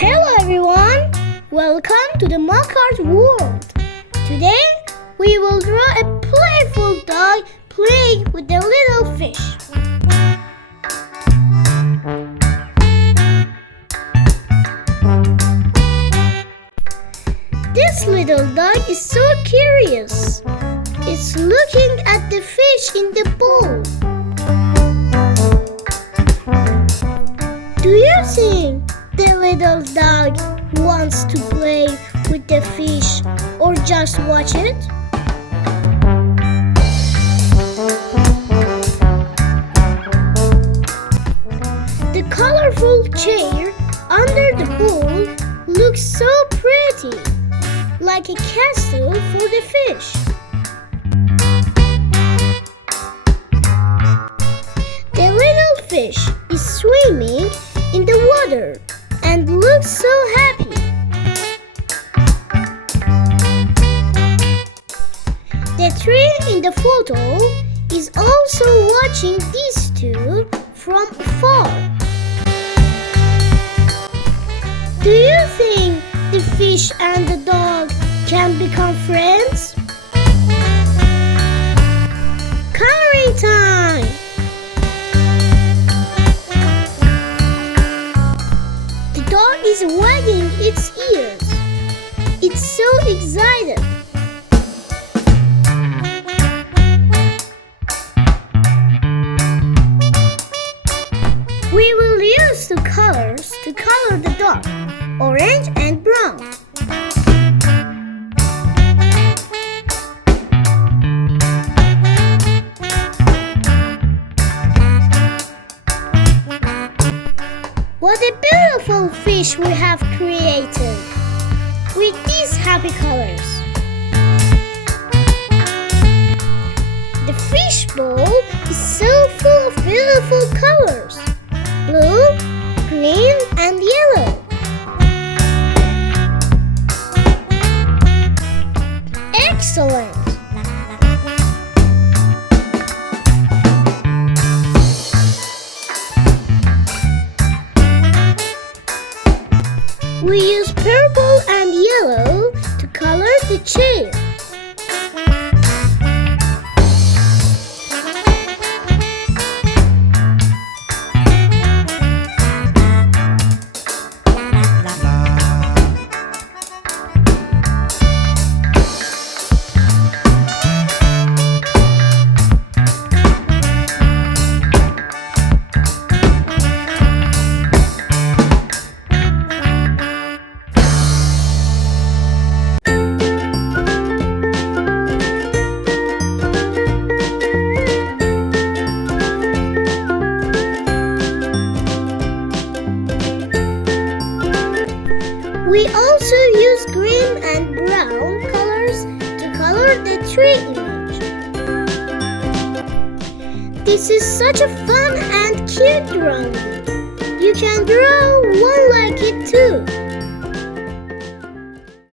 Hello everyone! Welcome to the Maak world. Today we will draw a playful dog playing with a little fish. This little dog is so curious. It's looking at the fish in the bowl. Do you think the little dog wants to play with the fish or just watch it? The colorful chair under the bowl looks so pretty, like a castle for the fish. The little fish is swimming in the water and looks so happy. The tree in the photo is also watching these two from afar. Do you think the fish and the dog can become friends? Coloring time! The dog is wagging its ears. It's so excited. We will use the colors to color the dog, orange and brown. What a beautiful fish we have created with these happy colors. The fish bowl is so full of beautiful colors: blue, green, and yellow. Excellent! We use purple and yellow to color the chair. We also use green and brown colors to color the tree image. This is such a fun and cute drawing. You can draw one like it too.